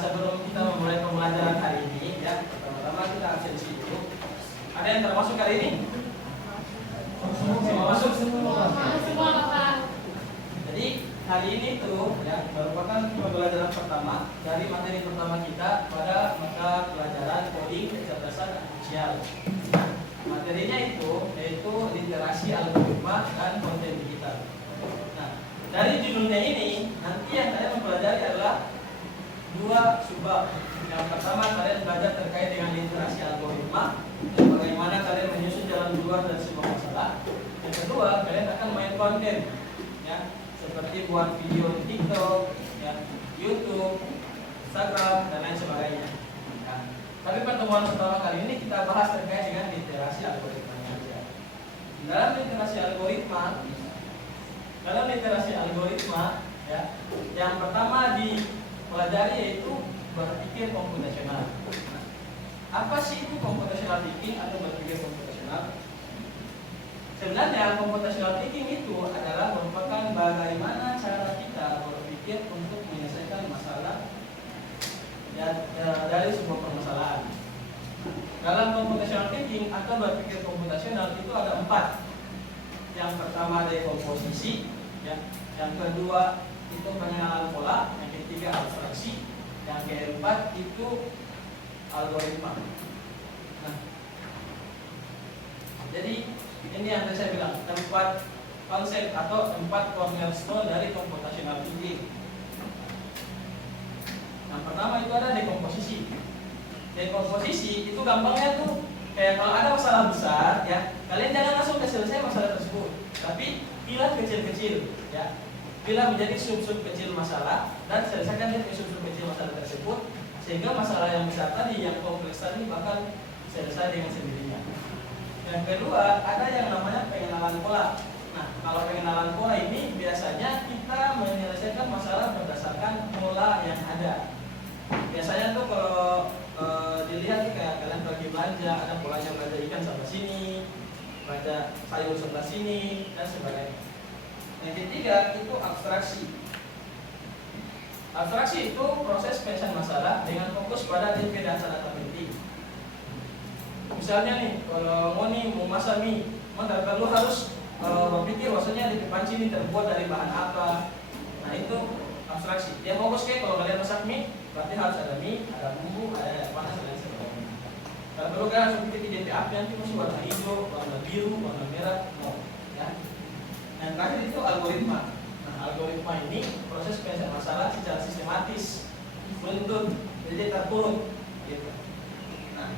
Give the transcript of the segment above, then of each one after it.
sebelum kita memulai pembelajaran hari ini, ya, pertama-tama kita absensi dulu. Ada yang termasuk hari ini? Semua masuk? Semua, Pak. Jadi hari ini tuh ya merupakan pembelajaran pertama dari materi pertama kita pada mata pelajaran coding kecerdasan artifisial. Materinya itu yaitu literasi algoritma dan konten digital. Nah, dari judulnya ini nanti yang saya mempelajari adalah dua subbab. Yang pertama kalian belajar terkait dengan literasi algoritma dan bagaimana kalian menyusun jalan keluar dari sebuah masalah. Yang kedua kalian akan main konten, ya, seperti buat video di TikTok, ya, YouTube, Instagram dan lain sebagainya. Ya. Tapi pertemuan pertama kali ini kita bahas terkait dengan literasi algoritma saja. Dalam literasi algoritma, ya, yang pertama dipelajari yaitu berpikir komputasional. Apa sih itu computational thinking atau berpikir komputasional? Sebenarnya computational thinking itu adalah merupakan bagaimana cara kita berpikir untuk menyelesaikan masalah dari sebuah permasalahan. Dalam computational thinking atau berpikir komputasional itu ada 4. Yang pertama dekomposisi, ya. Yang kedua itu pengenalan pola, yang ketiga abstraksi, yang keempat itu algoritma. Nah, jadi ini yang tadi saya bilang 4 konsep atau 4 cornerstone dari computational thinking. Yang pertama itu ada dekomposisi. Dekomposisi itu gampangnya tuh kayak kalau ada masalah besar, ya, kalian jangan langsung selesai masalah tersebut, tapi pilah kecil-kecil, ya. Pilah menjadi sub-sub kecil masalah dan selesaikan dari sub-sub kecil masalah tersebut sehingga masalah yang besar tadi, yang kompleks tadi bakal selesai dengan sendirinya. Yang kedua, ada yang namanya pengenalan pola. Nah, kalau pengenalan pola ini biasanya kita menyelesaikan masalah berdasarkan pola yang ada. Biasanya tuh kalau dilihat nih kayak kalian pergi belanja, ada polanya belanja ikan sebelah sini, belanja sayur sebelah sini, dan sebagainya. Yang ketiga itu abstraksi. Abstraksi itu proses penyelesaian masalah dengan fokus pada tipe dan data penting. Misalnya nih, kalau mau masak mie, maka perlu harus berpikir bahwasanya di panci ini terbuat dari bahan apa. Nah, itu abstraksi. Dia fokus kayak kalau kalian masak mie, berarti harus ada mie, ada bumbu, ada air panas dan sebagainya. Kalau perlu kalian harus pikir tipe api nanti mesti warna hijau, warna biru, warna merah, ya. Yang terakhir itu algoritma. Nah, algoritma ini proses penyelesaian masalah secara sistematis, beruntun, jadi terurut, gitu. Nah,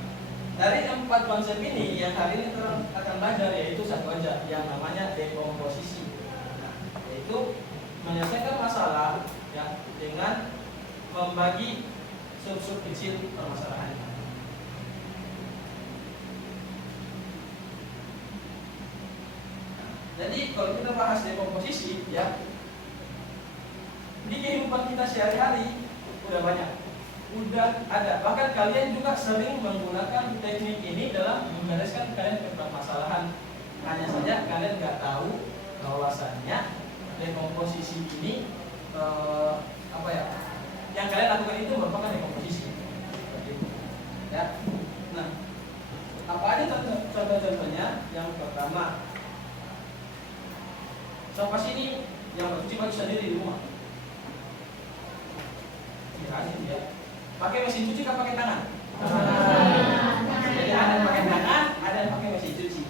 dari 4 konsep ini yang hari ini kita akan belajar yaitu satu aja, yang namanya dekomposisi. Nah, yaitu menyelesaikan masalah, ya, dengan membagi sub-sub kecil permasalahan. Jadi kalau kita bahas dekomposisi, ya, di kehidupan kita sehari-hari udah banyak, udah ada. Bahkan kalian juga sering menggunakan teknik ini dalam membereskan kalian permasalahan. Hanya saja kalian nggak tahu bahwasannya dekomposisi ini yang kalian lakukan itu merupakan dekomposisi. Ya. Nah, apa aja contoh-contohnya? Yang pertama, sampai sini yang bercuci baju sendiri di rumah. Ya. Pakai mesin cuci kan pakai tangan? Jadi ada yang pakai tangan, ada yang pakai mesin cuci.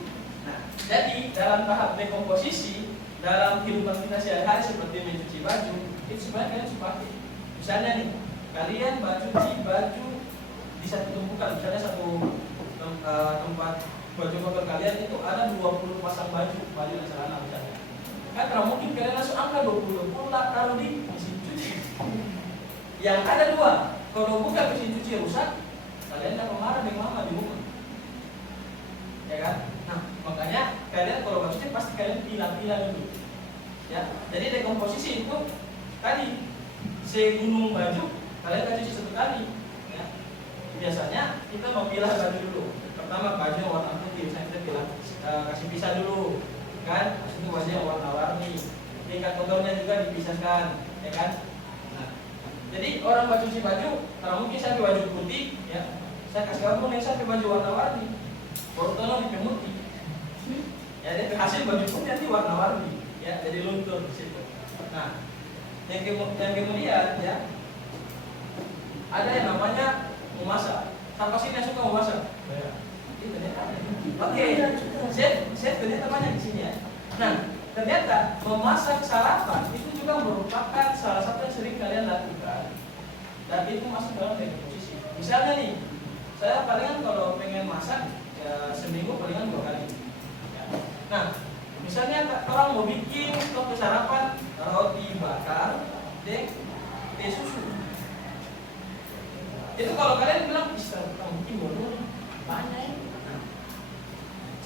Nah, jadi dalam tahap dekomposisi dalam kehidupan kita sehari-hari seperti mencuci baju, itu sebenarnya kalian suka pakai. Misalnya nih, kalian cuci baju di satu tumpukan, misalnya satu tempat baju kotor kalian itu ada 20 pasang baju dan celana misalnya. Kan kalau mungkin kalian langsung angkat 20 taruh di mesin cuci. Yang ada 2, kalau bukan mesin cuci rusak, kalian akan marah dengan mama di rumah, ya kan? Nah, makanya kalian kalau cuci pasti kalian pilah-pilah dulu, ya. Jadi dekomposisi itu tadi segunung baju kalian akan cuci satu kali, ya. Biasanya kita memilah baju dulu. Pertama baju warna putih, kita pilih kasih pisah dulu, kan? Habis itu baju warna-warni, tingkat kotornya juga dipisahkan, ya kan? Nah, Jadi orang mau cuci baju, kalau mungkin saya pakai baju putih, ya, saya kasih kamu nih saya pakai baju warna-warni, baru tono di pemutih. Ya, jadi hasil baju putih nanti warna-warni, ya, jadi luntur di situ. Nah, yang kemudian, ya, ada yang namanya memasak. Siapa sih yang suka memasak? Oke, saya ternyata banyak di sini ya. Nah, ternyata memasak sarapan itu juga merupakan salah satu yang sering kalian lakukan, dan itu masuk dalam posisi. Misalnya nih, saya palingan kalau pengen masak ya, seminggu palingan 2 kali. Ya. Nah, misalnya orang mau bikin untuk sarapan roti bakar, teh susu. Itu kalau kalian bilang bisa bikin bodoh banyak.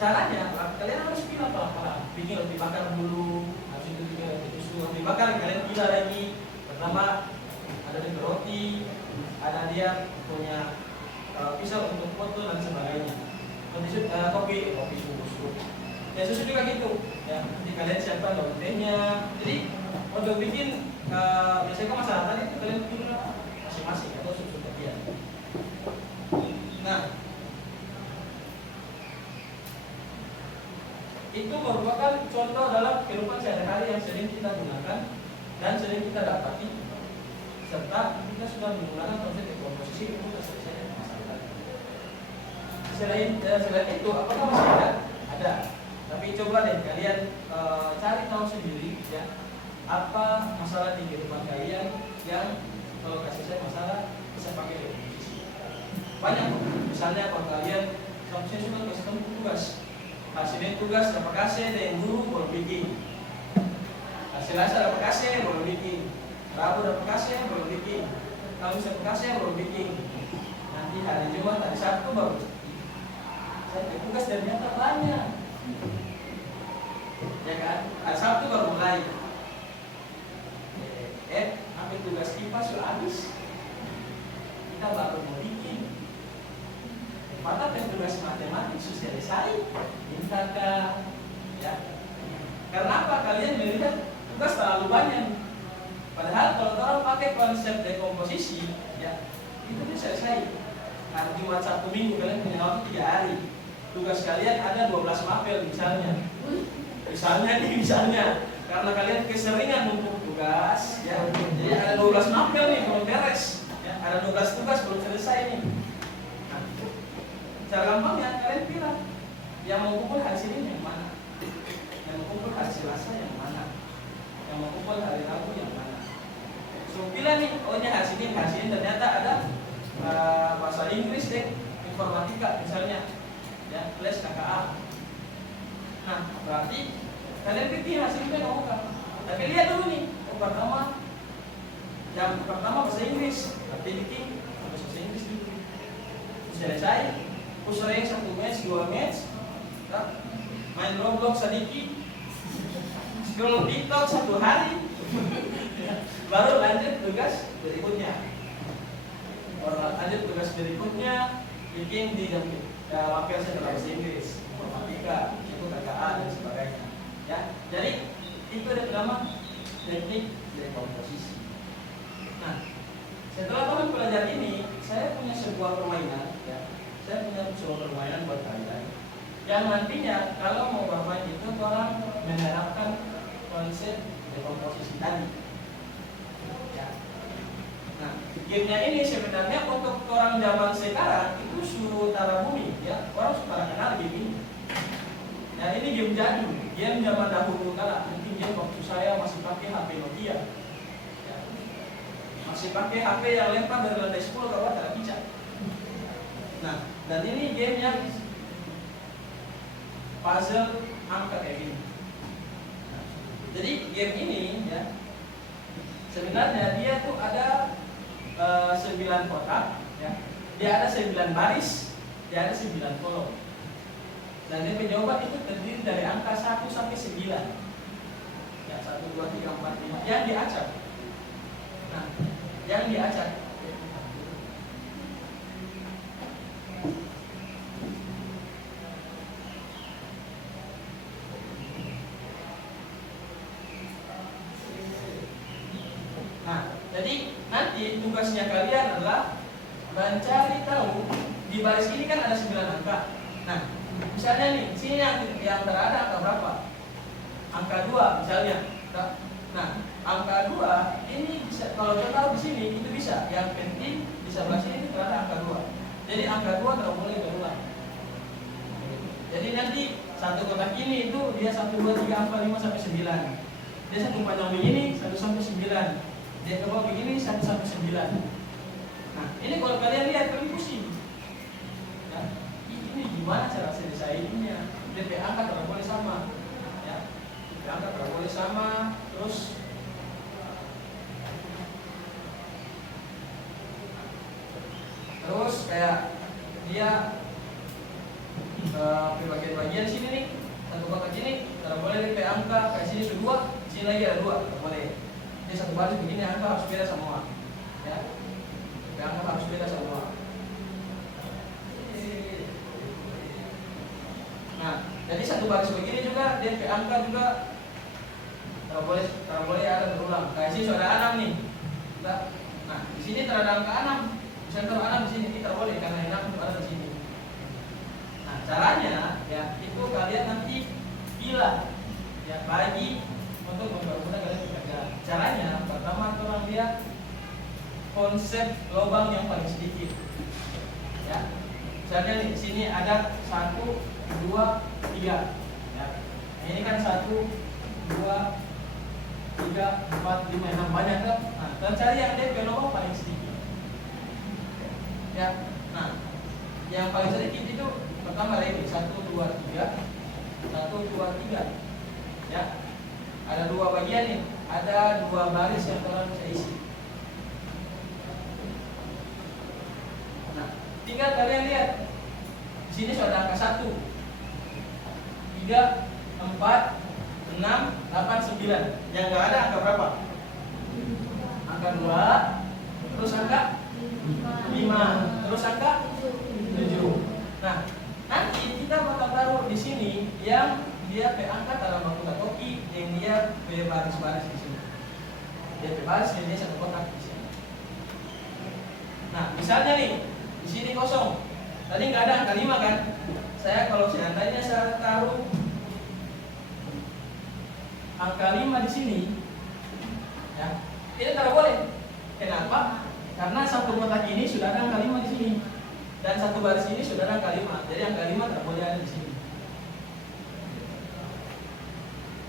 Caranya, kalian harus pilih apa-apa. Bikin roti bakar dulu, habis itu bikin roti susu. Roti bakar kalian pilih lagi. Pertama ada roti, ada dia punya pisau untuk foto dan sebagainya. Kopi susu. Ya susu juga gitu. Ya, nanti kalian siapkan daun tehnya. Jadi untuk bikin biasanya masalah tadi itu kalian pilih masing-masing atau susu kalian. Nah, itu merupakan contoh dalam kehidupan sehari-hari yang sering kita gunakan dan sering kita dapati, serta kita sudah menggunakan konsep dekomposisi untuk selesai masalah. Selain itu, apakah masih ada? Ada. Tapi coba deh kalian cari tahu sendiri ya, apa masalah di kehidupan kalian yang kalau kasih saya masalah bisa pakai dekomposisi. Banyak. Misalnya kalau kalian saya suka kasih tahu tugas. Hasilnya tugas dapat kasih dan guru baru bikin. Hasil dapat kasih baru bikin. Rabu dapat kasih baru bikin. Kamis dapat kasih baru bikin. Nanti hari Jumat, hari Sabtu baru bikin. Saya tugas ternyata banyak. Ya kan? Hari Sabtu baru mulai. Ambil tugas IPA sudah habis. Kita baru mau bikin. Maka tugas matematik sudah selesai, mintakan, ya. Karena apa? Kalian melihat tugas terlalu banyak. Padahal kalau orang pakai konsep dekomposisi, ya, itu bisa selesai. Hari Jumat, Sabtu, Minggu kalian punya waktu 3 hari. Tugas kalian ada 12 mapel misalnya. Misalnya, karena kalian keseringan numpuk tugas, ya. Jadi ada 12 mapel nih belum beres, ya. Ada 12 tugas belum selesai nih. Cara gampangnya kalian pilih yang mengumpul hari Senin yang mana, yang mengumpul hari Selasa yang mana, yang mengumpul hari Rabu yang mana. So pilih nih, oh ini hari Senin ternyata ada bahasa Inggris deh, informatika misalnya, ya kelas KKA. Nah berarti kalian pilih hasilnya nggak mau kan? Tapi lihat dulu nih, yang pertama bahasa Inggris, berarti bikin bahasa Inggris dulu. Selesai. Sering 1 match, 2 match, ya. Main Roblox sedikit, scroll TikTok 1 hari, baru lanjut tugas berikutnya. Bikin di mapel setelah bahasa Inggris, informatika, itu KKA dan sebagainya. Ya, jadi itu nama teknik dekomposisi. Nah, setelah kalian belajar ini, saya punya sebuah permainan, ya. Saya punya sebuah permainan buat kalian yang nantinya kalau mau bermain itu orang menerapkan konsep dekomposisi tadi. Ya. Nah, gamenya ini sebenarnya untuk orang zaman sekarang itu sudah bumi, ya orang sudah kenal game ini. Nah ini game jadul, game zaman dahulu kala. Mungkin game waktu saya masih pakai HP Nokia, ya. Masih pakai HP yang lempar dari lantai 10 ke bawah tak bisa. Nah, dan ini game yang puzzle angka kayak gini. Nah, jadi game ini ya sebenarnya dia tuh ada 9 kotak, ya. Dia ada 9 baris, dia ada 9 kolom. Dan dia penjawaban itu terdiri dari angka 1 sampai 9. Ya, 1, 2, 3, 4, 5 yang diacak. Nah, yang diacak. Nah, jadi nanti tugasnya kalian adalah mencari tahu di baris ini kan ada 9 angka. Nah, misalnya nih, sini yang terada angka berapa? Angka 2 misalnya. Nah, angka 2 ini bisa, kalau kita tahu di sini itu bisa. Yang penting di sebelah sini terada angka 2. Jadi angka 2 tidak boleh berulang. Jadi nanti satu kotak ini itu dia 1, 2, 3, 4, 5 sampai 9. Dia satu panjang begini 1 sampai 9. Dia ke bawah begini 1 sampai 9. Nah, ini kalau kalian lihat kalian pusing. Ya, ini gimana cara selesainya? DP angka tidak boleh sama. Ya, DP angka tidak boleh sama. Terus kayak dia bagian sini nih, satu kotak ini tidak boleh DP angka kayak sini sudah 2, sini lagi ada 2, tidak boleh. Jadi satu baris begini angka harus beda semua. Ya, DP angka harus beda semua. Nah, jadi satu baris begini juga DP angka juga tidak boleh ada berulang. Kayak sini sudah ada 6 nih. Nah, di sini terada angka 6. Misalnya kalau 6 di sini tidak boleh karena 6 itu ada di sini. Nah, caranya ya itu kalian nanti pilih ya bagi untuk mempermudah kalian bekerja. Caranya pertama orang lihat konsep lubang yang paling sedikit. Ya. Misalnya di sini ada 1, 2, 3. Ya. Nah, ini kan 1, 2, 3, 4, 5, 6 banyak kan? Nah, kita cari yang DP lubang paling sedikit. Ya. Nah, yang paling sedikit itu pertama lagi 1, 2, 3. 1, 2, 3. Ya. Ada 2 bagian nih, ada 2 baris yang kalian bisa isi. Nah, tinggal kalian lihat. Di sini sudah angka 1, 3, 4, 6, 8, 9. Yang enggak ada angka berapa? Angka 2, terus angka 5, terus angka 7. Nah, nanti kita bakal taruh di sini yang dia angka dalam mahkota toki yang dia baris-baris di sini. Dia baris dan dia satu kotak di sini. Nah, misalnya nih di sini kosong. Tadi nggak ada angka 5 kan? Saya kalau seandainya saya taruh angka 5 di sini, ya, ini tidak boleh. Kenapa? Karena satu kotak ini sudah ada angka 5 di sini dan satu baris ini sudah ada angka 5. Jadi angka 5 tidak boleh ada di sini.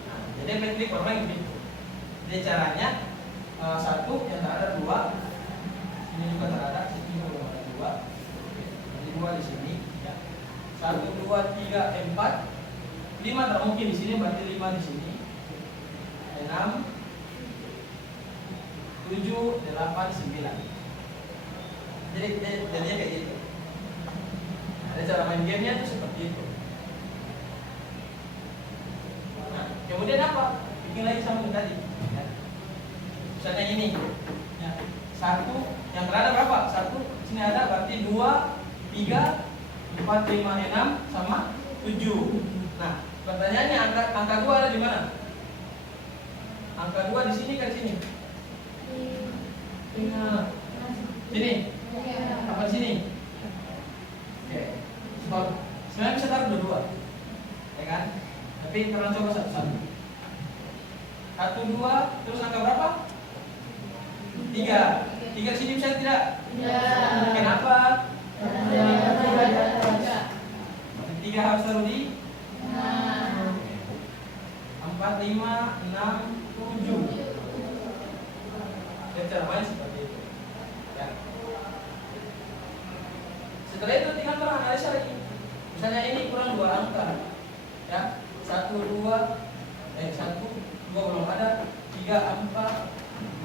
Nah, jadi metrik bermain begitu. Jadi caranya satu yang tak ada 2, ini juga tak ada, sini juga ada 2. Jadi 2 di sini, ya. 1, 2, 3, 4, 5 tidak mungkin di sini, berarti 5 di sini. 6, 7, 8, 9. Jadi jadinya kayak gitu. Ada cara main gamenya itu seperti itu. Nah, kemudian apa? Bikin lagi sama yang tadi. Ya. Misalnya ini, ya. 1 yang terada berapa? 1 sini ada berarti 2, 3, 4, 5, 6 sama 7. Nah, pertanyaannya angka 2 ada di mana? Angka 2 di sini kan di sini. Sini. Apa di sini? Oke. Stop. Sebenarnya bisa taruh dua-dua. Ya kan? Tapi kalian coba satu-satu. 1, 2, terus angka berapa? 3. 3 di sini bisa tidak? Tidak. Kenapa? 3 harus taruh di 4, 5, 6, 7. Dan cara main seperti itu. Ya. Setelah itu tinggal terang analisa lagi. Misalnya ini kurang 2 angka. Ya. 1, 2, 1, 2 belum ada. 3, 4,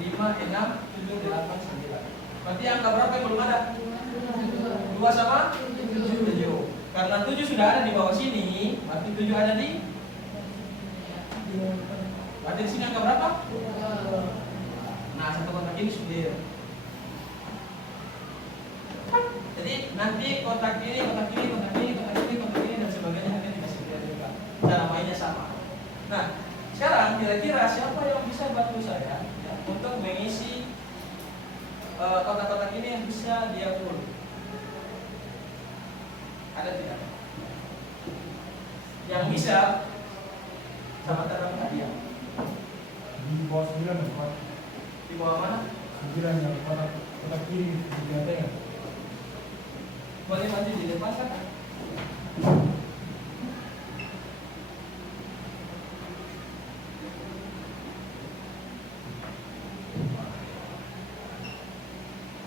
5, 6, 7, 8, 9. Berarti angka berapa yang belum ada? 2 sama 7. Karena 7 sudah ada di bawah sini, berarti 7 ada di. Berarti di sini angka berapa? Nah, satu kotak ini sudah. Jadi nanti kotak ini, kotak ini, kotak ini, kotak ini, kotak ini dan sebagainya akan dikasih lihat juga. Cara mainnya sama. Nah, sekarang kira-kira siapa yang bisa bantu saya ya, untuk mengisi kotak-kotak ini yang bisa dia full? Ada tidak? Yang bisa sama tanda hadiah. Di bawah 9 Pak. Di bawah mana? 9 yang kotak kiri di atasnya. Boleh maju di depan kan?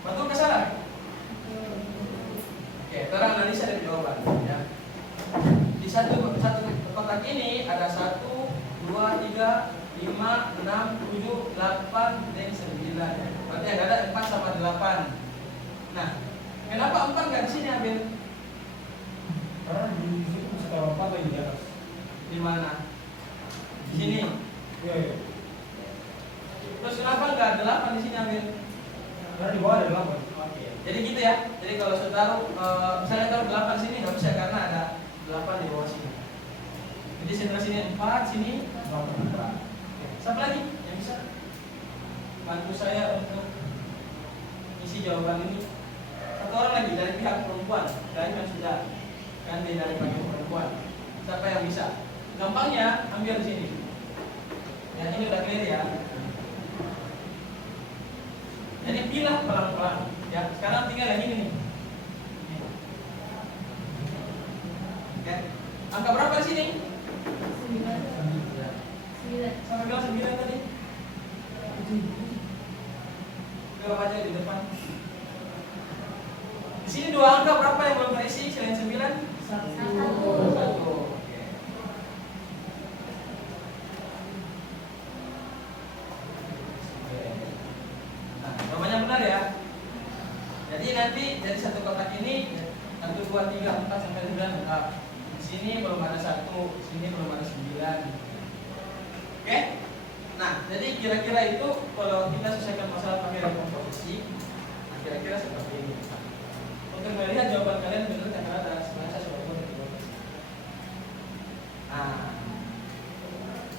Betul ke salah? Oke, sekarang analisa dari jawaban ya. Di satu kotak ini ada 1, 2, 3, 5, 6, 7, 8, dan 9. Berarti ada 4 sama 8. Nah, kenapa 4 nggak di sini ambil? Karena di situ setelah 4 lagi di atas. Di mana? Di sini. Iya, iya. Terus kenapa nggak 8 di sini ambil? Karena di bawah ada 8. Oke. Jadi gitu ya. Jadi kalau saya taruh, misalnya taruh 8 sini nggak bisa karena ada 8 di bawah sini. Jadi sentra sini 4, sini 8. siapa lagi yang bisa bantu saya untuk isi jawaban ini? Satu orang lagi dari pihak perempuan, dan yang sudah kan dia dari bagian perempuan. Siapa yang bisa? Gampangnya ambil di sini. Ya ini udah clear ya. Jadi pilih pelan-pelan. Ya sekarang tinggal yang ini nih. Oke. Angka berapa di sini? 9. Sama bilang 9 tadi. Coba baca di depan. Di sini dua angka berapa yang belum terisi selain 9? 1. 1. Oke. Nah, jawabannya benar ya. Jadi nanti dari satu kotak ini 1, 2, 3, 4 sampai 9 lengkap. Di sini belum ada 1, di sini belum ada 9. Oke? Nah, jadi kira-kira itu kalau kita selesaikan masalah pakai rekomposisi, nah kira-kira seperti ini. Untuk melihat jawaban kalian benar karena ada sebenarnya saya sudah buat di bawah. Nah,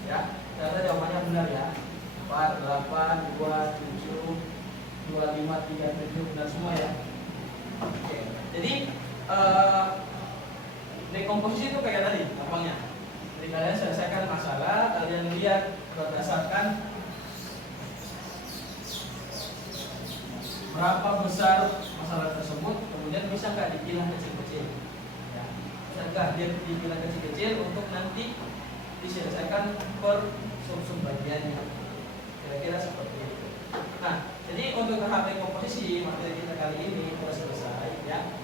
ya, ternyata jawabannya benar ya. 4, 8, 2, 7, 2, 5, 3, 7 benar semua ya. Oke, jadi dekomposisi itu kayak tadi, gampangnya. Jadi kalian selesaikan masalah, kalian lihat berdasarkan berapa besar masalah tersebut, kemudian bisa nggak dipilah kecil-kecil, ya. Bisa nggak dia dipilah kecil-kecil untuk nanti diselesaikan per sub-sub bagiannya. Kira-kira seperti itu. Nah, jadi untuk tahap dekomposisi materi kita kali ini sudah selesai, ya.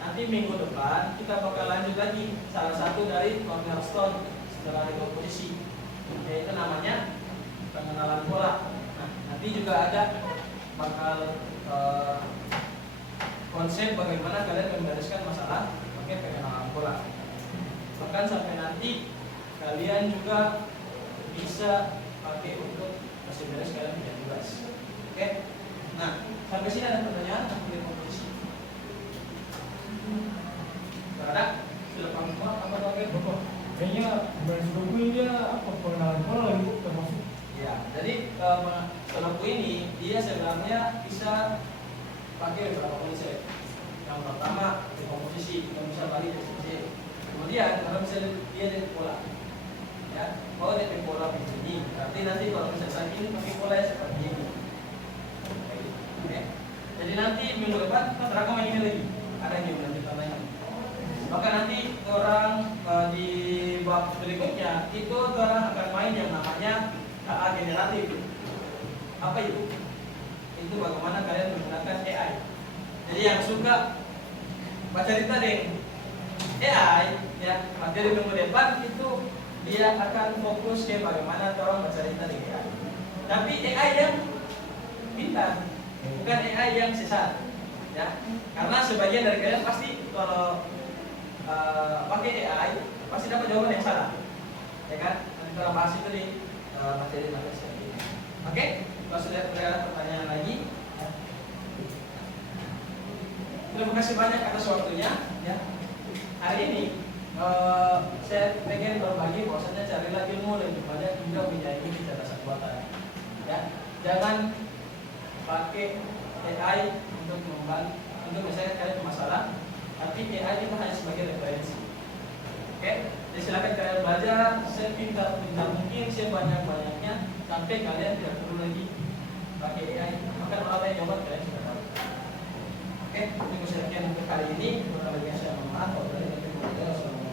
Nanti minggu depan kita bakal lanjut lagi salah satu dari cornerstone setelah dekomposisi, yaitu namanya pengenalan pola. Nah, nanti juga ada bakal konsep bagaimana kalian membereskan masalah pakai pengenalan pola. Bahkan sampai nanti kalian juga bisa pakai untuk masih beres kalian punya tugas. Oke? Nah, sampai sini ada pertanyaan tentang dekomposisi? Tidak ada? Sudah paham semua apa pakai pokok? Kayaknya bahasa buku ini dia apa pengenalan pola lagi termasuk. Ya, jadi buku ini dia sebenarnya bisa pakai beberapa konsep. Yang pertama dekomposisi, yang bisa balik definisi. Kemudian kalau misalnya dia dari pola, ya, oh dari pola begini. Berarti nanti kalau misalnya saya ini pakai pola seperti ini. Oke. Jadi nanti minggu depan kita terangkan ini lagi. Ada yang nanti tambahin. Maka nanti orang di bab berikutnya itu orang akan main yang namanya KA generatif. Apa itu? Itu bagaimana kalian menggunakan AI. Jadi yang suka baca cerita deh AI, ya materi minggu depan itu dia akan fokus ke bagaimana orang baca cerita di AI. Tapi AI yang pintar, bukan AI yang sesat, ya. Karena sebagian dari kalian pasti kalau pakai AI pasti dapat jawaban yang salah, ya kan? Nanti kita bahas itu di materi-materi seperti ini. Oke, kalau sudah ada pertanyaan lagi, ya. Terima kasih banyak atas waktunya, ya. Hari ini saya pengen berbagi bahwasanya carilah ilmu lebih banyak hingga menyaingi kecerdasan buatan, ya. Jangan pakai AI untuk membantu untuk misalnya kalian masalah, tapi AI itu hanya sebagai referensi. Oke, jadi silakan kalian belajar sepintar mungkin, sebanyak-banyaknya sampai kalian tidak perlu lagi pakai AI. Maka kalau ada yang jawab kalian sudah tahu. Oke, itu sekian untuk kali ini. Kurang lebihnya saya mohon maaf. Wabillahi taufiq wal hidayah.